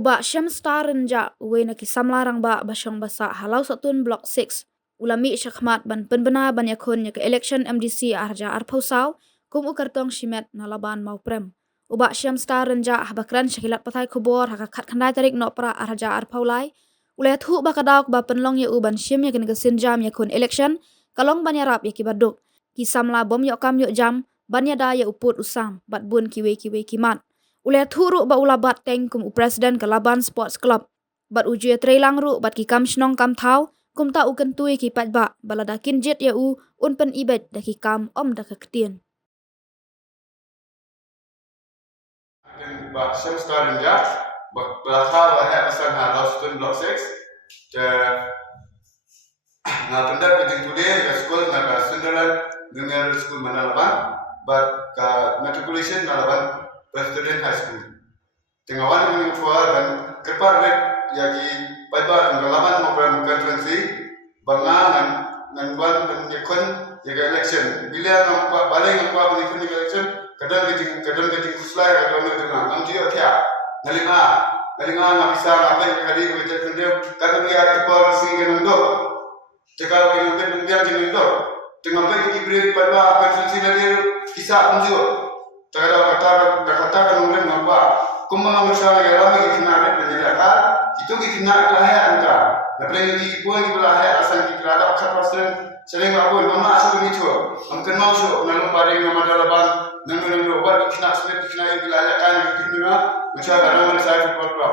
Uba Syam Star Renja uwe na kisamlarang ba basyong basa halau satun Block 6 ulami syakmat ban penbena ban yakun ya ke election MDC arja arpausau kum ukartong shimet na laban mau prem. Uba Syam Star Renja habakran syakilat patai kubor hakakat kandai tarik no pra arja arpaulai ulai thu bakadauk ba penlong ya uban Syam ya kenegasin jam yakun election kalong ban yarap ya kibaduk kisamla bom ya kam yuk jam ban yada ya uput usam bat bun kiwe kimat. Ulai thuru ba ulabat teng kum presiden ke Laban Sports Club. Bat uji trailang ru bat ki kam shnong kam thau kum ta u kentui ki pat ba balada kinjet ya u un pen ibet da ki kam om da ketien. Ba Syam Star Renja belakha ba ha asan ha Lawson Block 6 na pendak keting today ke school na ka Sundaran Junior School Manalapan but ka matriculation Manalapan Presbyterian High School. Tengawan dengan kuat dan kepar wek yagi pada pengalaman maupun konferensi bangga dan buat menyekon jaga election. Bila nampak balik nampak menyekon election, kadang keting kuslai kadang dengan namjiu tiap nalinga nak bisa ngapain kali kita kendem kadang dia kepar singgah nunduk. Jika kita mendiam nunduk, tengah bagi diberi pada konferensi nanti kisah namjiu. Kata kan orang nampak, kumang masalah yang lama kita nak menjelaskan, itu kita nak lahir anda. Lepas itu pun kita lahir asal kita ada kapasan sering apa, mama asal begitu. Mungkin mau so, nalu paling nama dalaban, nalu obat kita nak sebut kita yang kita lahirkan kita ni macam ada orang saya fikir apa.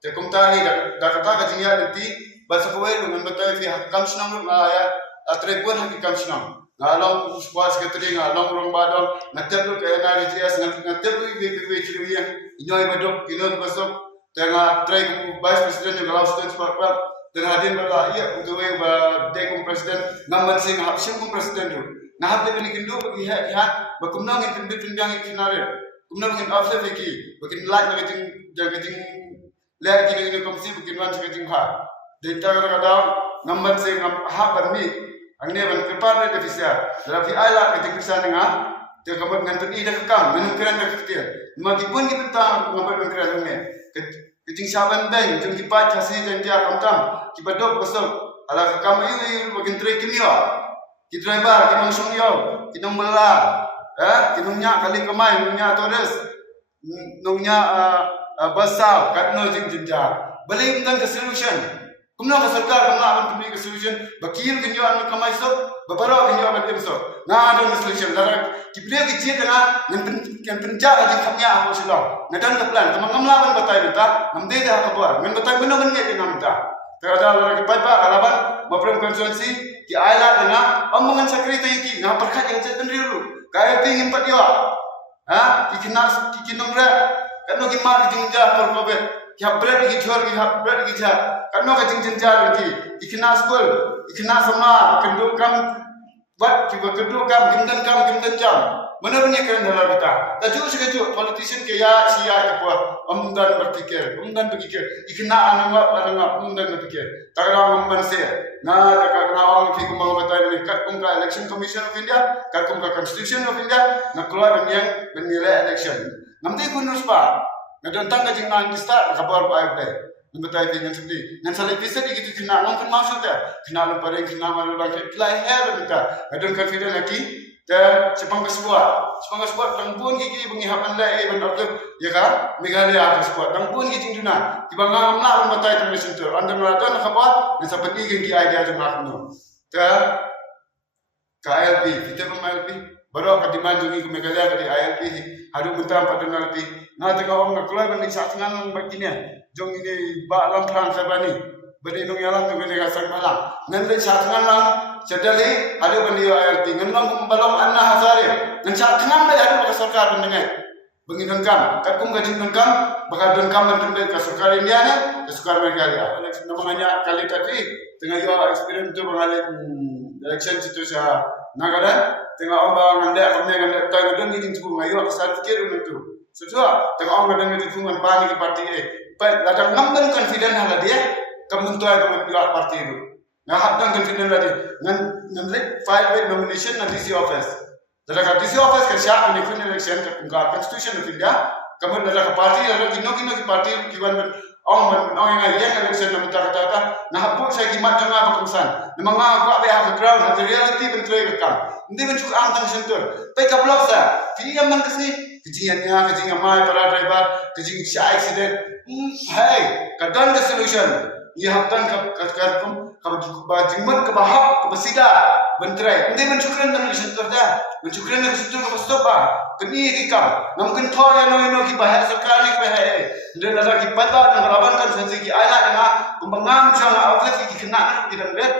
Tekum tadi dah kata kajian nanti, bahasa kawai lu membetul fi kamsnam lu lahir, atribut hak kamsnam. Ngalong sebuah sekretari ngalong orang badong nanti lu kayak nari jas nanti lu ibu cirinya inoi badok inoi besok tengah try vice president yang Laos State Sport Club dan hadir pada iya untuk yang dekung presiden ngamban sing habsim kum presiden tu nah habis ini kindu bagi hat bakumnang yang tindang kinare kumnang yang afse feki bakin like jagating lihat kini komisi bakin wan jagating ha data kadang ngamban sing ha mi Angni ban kepar de fisia dalam fi ala ketik bisa dengar dia kabar ngantuk ida kekam minum keran de fitia mati pun kita tak ngabar keran ni keting saban bang jom kipat kasih janji kamtam kibadok besok ala kekam ini bagian tray kimia ki driver ki mangsung yo ki nombela kinungnya kali kemai nungnya todes nungnya basau katno jing jinja beli tentang solution kumna ka sarkar kumna akan tumi ke solution bakir kinyo an kamai so babaro kinyo akan dem so na ada solution lara kibre ki je na ngan penja aja khamnya apa silo ngadan ka plan kamang ngamlaban batai beta namde dah ka buat ngan batai benar ngan nge namta terada lara ki paipa kalaban maprem konstituensi ki aila na omongan secretary ki na perkhat yang je tenriru kaya pingin pat yo ki kinas ki kinongra kanu ki mar ki jinja por kobet ki habret ki jor ki habret ki ja kanu ka jinja ki ikna school ikna sama kendu kam buat ki kendu kam gindan jam mana punya keren dalam kita taju sekejap politician ke ya sia ke buat umdan berpikir ikna anangap umdan berpikir tagra membanse na tagra ki kumang batai ni kat kum ka election commission of India kat kum ka constitution of India na keluar yang menilai election namti kunus pa ngadantang ka jingan di start kabar pa ai Nambatai dengan seperti dengan salah bisa di gitu kena mungkin maksudnya kena lupa kena malu lagi kelai hal kita adun confident lagi dan sepang kesebuah dan pun gigi mengihapan lai bandar ya kan Meghalaya kesebuah dan pun gigi juna tiba ngam lah nambatai terus itu anda melakukan apa dan seperti gigi idea jemaah nu ke KLP kita pemain baru kadiman jungi ke Meghalaya dari ILP hadu bentam pada nanti na tengah orang keluar banding saat ngan begini jong ini ba lam thang sabani bani nong yalam tu bani kasang malang ngan le saat ngan lang sedali hadu bandi ILP ngan lang balong anna hazare ngan saat ngan le hadu ka sarkar bendengai bengin kam kat kum gading kam bakal kam dan ka sarkar India ne ka sarkar Meghalaya namanya kali tadi tengah yo experience tu bangale election situ sa nagara tengah orang nganda nganda tay ngadon ngiting tu ngayo asal fikir itu susah tengah orang nganda ngiting tu ngan pani ke parti ladang ngamban confident hala dia kemuntuan kemudian parti itu nah hadang confident lagi ngan file with nomination na DC office dalam DC office ke siap menikun election ke constitution of India kemudian dalam parti ada kino ki parti kiwan ong yang election na kata na hapuk sa gimat nga bakusan na mga ako abe ha ground ha reality ben tray ka hindi ben chuk ang tang center pe ka block sa tiyan man kasi kajingan mai para driver kajing sa accident hey kadan the solution ye haptan ka jingmat ka bahap ka basida ben tray hindi ben chukran tang center da ben chukran na center ka stop ba kani ki kam nam kan thor ya no ki bahar sarkar ki bahar le la ki pata ng laban kan sansi ki ala nga kumbangam cha nga outlet ki kena ki dan bet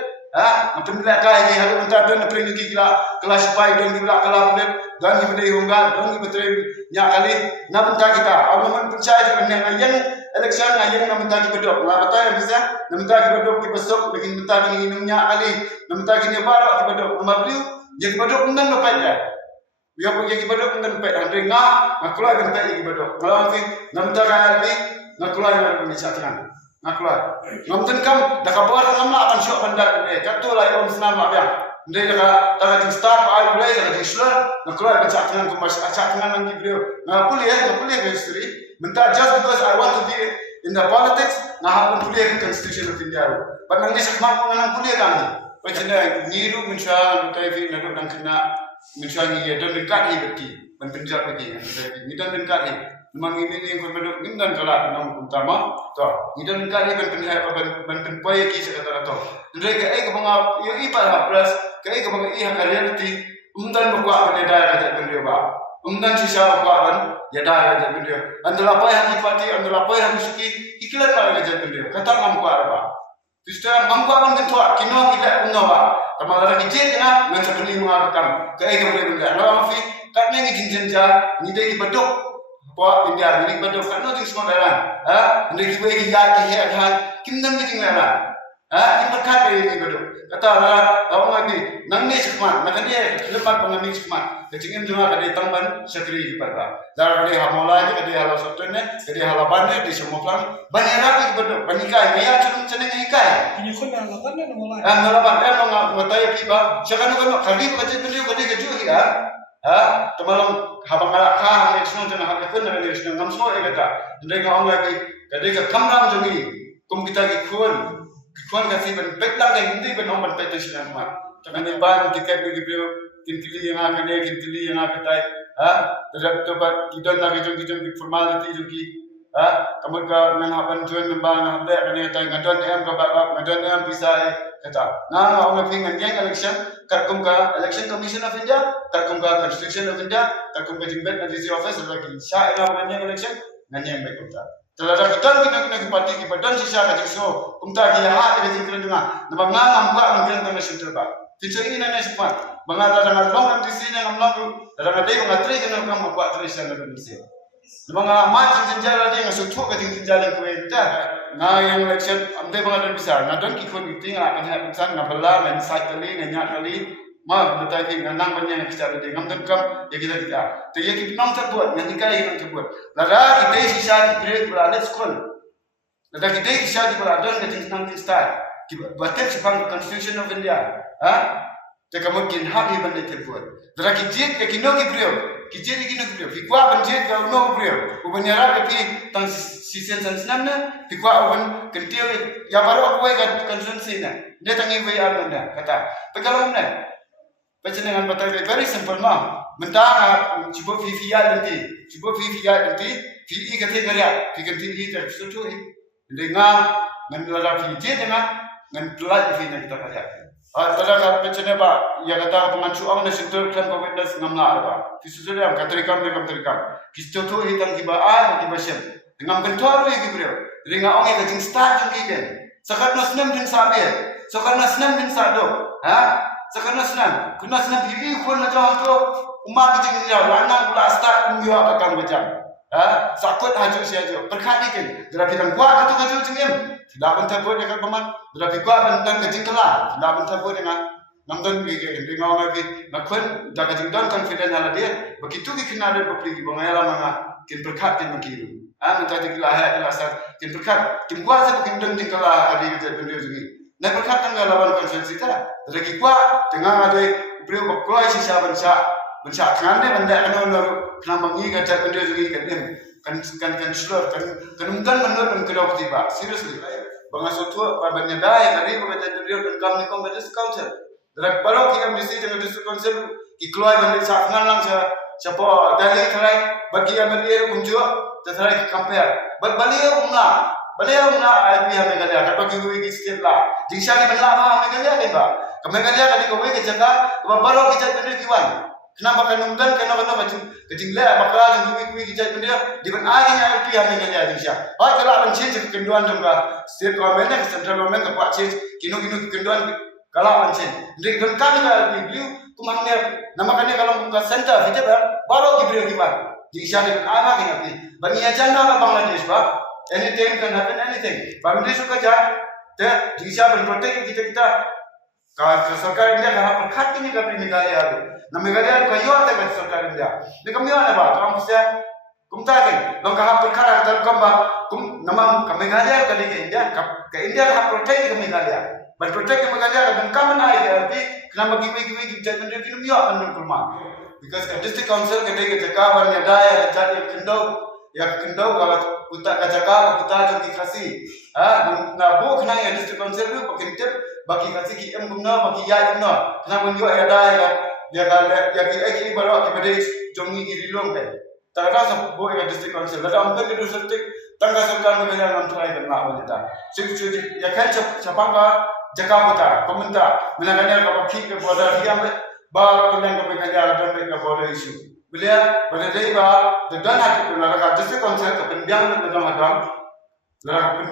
macam bila kai ni halu minta don pring ki kelas pai don ki kala bet dan ki bedai hunggal don ki betre nya kali na minta kita awaman percaya dengan yang election ngayen na minta ki bedok la bata yang bisa na minta ki bedok ki besok bikin minta ki nya kali na minta ki ni barak ki bedok mabliu je ki bedok nan no pai dia punya kibadok dengan pet andre ngakulai dengan pet kibadok kalau nanti namta kan lagi ngakulai dengan misatran ngakulai namten kam dah kabar nama akan syok bandar katu lai om senam abang ndai dah dah di start ai boleh dah di slur ngakulai misatran ku mas acatran nang kibrio ngapuli history minta just because I want to be in the politics ngahapun kuliah constitution of India but nang di sakman nang kuliah kan macam niru mencuang lutai fi naduk nang kena mencuangi ya dan dekat beki menpenjat beki ni dan dekat memang ini yang berbeda dengan kalau nama utama to ni dan dekat menpenjat menpenpai ki sekata to mereka ke banga ya ipar plus ke banga i reality umdan bakwa benda dah benda ba umdan sisa bakwa ban ya dah benda andala apa yang dipati andala apa yang suki ikilat lah benda kata ngam kwa ba Sistem mangkuan ketua kino tidak mengawa. Kamalara kicet na ngan sabuni mengatakan ke boleh benda. Lawan fi katnya ngi jinjenja ni dei badok. Po India ni badok kan no ting semua dalan. Ndai ki bagi ya ki he han kim nan ngi ngala. Kim berkat ni badok. Kata lawan lagi nang ni sekmat nak dia lepas pengami sekmat. Kecingin cuma kadai tamban sekri di pada. Dar kadai hamola ni kadai halau sotene kadai halaban ni di semua plan. Banyak lagi badok banikai ni ya cuma ceneng ikai. Ini kan nalaban na mulai. Nalaban mga matay piba. Siya kanu kali budget beliau kadai keju ya. Temalong habang ka election jana habakun na election ngam so e kata. Ndai ka ong lagi kadai ka kamram jongi. Kum kita ki kuan kasi ben beklang kay hindi ben ong ban petition ma. Tangan ban tiket bi beliau kintili yang akan dia kintili yang akan tay. Terhadap tempat kita nak kijong formality jogi. Kamu ka nang haban join membang na habla kani tay ngadon em ka ba ngadon em bisa kata na ong ping yang election karkum ka election commission of India karkum ka constitution of India karkum ka jimbet na DC office lagi sya ina yang election nganyem baik kita telada kita parti ki badan sisa ka jiso kumta ki ha ke jingkren dunga na ngam ka ngren ka national ba tiso ini na semua mangala dengan long di sini ngam dalam ada yang ngatri kena kamu buat tulisan dalam Indonesia mga macam senjata dia ngasutuk ke senjata ku enta na yang election amde mga bisa na don ki ko meeting akan happen sang na bala men site kali nganya kali ma betai ki nang banyak kita ada ngam don kam ya kita te ye ki nam terbuat ngani kai nam terbuat lada kita sisa di grade berada school lada kita sisa di berada ke tentang start ki batek sepang constitution of India te kamukin happy bende terbuat lada kijit ke kino ki brio kijit ki no brio fikwa banjit ka no brio ubanyara ke tang sisen sansnamna fikwa uban kentiu ya baru aku ka constitution na dia tangi we armanda kata pekalom na dengan batai very simple ma mentara cibo fifiya nanti fi kate garia fi kate hi ter sutu hi dengan lara fi dengan pelat fi na kita kaya tada ka pecene ba ya kata pengancu ang na sintur klan covid-19 ngamla ba fi sutu am katrikam kisto to hi tang kiba a sem dengan bentor we gibreo dengan ong ka jing start jing kigen sakat nasnam din sabe sakat nasnam din sado Sekarang kena senang pilih pun macam tu umat kita ni lanang pula start umur akan macam sakut haju saja berkat ikan dari kita kuat kata cengem tidak bentar buat dengan paman dari kuat bentar kecil kelah tidak bentar buat dengan nonton dengan orang lagi nakun jaga jengdon confident ala dia begitu kita kena ada pergi bangala manga kin berkat kin makiru minta dikelah kelasar kin berkat kin kuat saya kin dong dikelah ada kita benda juga na berkat tanggal lawan konsensi kita lagi kuat tengah ada beliau berkuai sisa bensa tengah ni benda kena kenapa mengi kata benda juga kan kan slur kan umdan menur kan kedau tiba seriously banga sotua babanya dai kali baga jadi kan kam ni kom bedes council darak baro ki am disi dengan district council ki kloi bande sa ngang sa po dali tharai bagi am dia unjo tharai ki compare but baliau umna IP hame galia ka bagi wi ki state la jingshani banla ba hame galia ba kame galia kali ko wi ki jaga baro ki jat bende kiwan kenapa kan umdan kenapa macam kejingla bakal wi ki jat bende di ban agi IP hame galia jingsha ba kala ban change kenduan jangka state government ka central government ka pa change kino kenduan kala ban change ndik don kan ka IP beliau kumangnya namakannya kalau buka center kita baru ki beliau kiwan jingsha ni ban agi nanti bani ajanda ka Bangladesh ba anything can happen, anything. Bangladesh का जा, ते जिसे आप protect kita का सरकार India कहाँ पर खाती नहीं कभी मेघालय आगे, ना मेघालय को क्यों आता है सरकार India, लेकिन क्यों आने बात, हम से कुम्ता के, लोग कहाँ पर खड़ा करते हैं कम बात, कुम नमम का मेघालय का लेके India, का India कहाँ protect का मेघालय, but protect का मेघालय का dan कम ना आएगा, अभी kenapa kiwi jadi menteri kini dia akan berkurma, because का district council के लेके जकाwan ya daya, jadi kendau kalau putak kacaka putak jadi kasih na bu kena ya district council tu pakai tip bagi kasih ki em guna bagi ya guna kena bunyo ya dah ya ki baru ki bade jongi ki rilong kan tak ada sab bu ya district council ada ambil itu district tangga सरकार में गया नाम थोड़ा करना हो जाता सिर्फ ya kan chapanga jaka putak komentar menangani ka bakhi ke border dia baru kalian ke mengajar dan mereka border issue Bila dari ba dan hati pun lara ka district council ka penbiang na dong hadam lara ka pen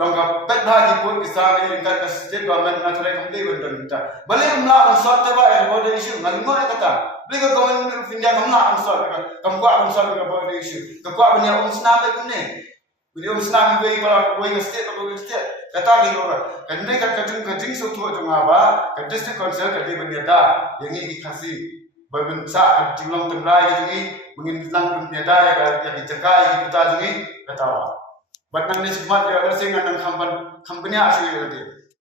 long ka pet ha ki pun bisa ni ka state government na thare kam dei ban ta bale umla on sort ta ba e border issue ngal ngo kata bale ka government finja kamna on sort ka kam kwa on sort ka border issue ka kwa banya on snap ka ne bile on snap be ba we ka state ka state kata ki ora kan ne ka kajing so tu ba ka district council ka dei ban ta yang ni khasi Berbensa jumlah temrai jadi mungkin tentang penyadai yang dijagai kita jadi ketawa. Batang ni semua dia ada sehingga nang kampan kampanya asli dia.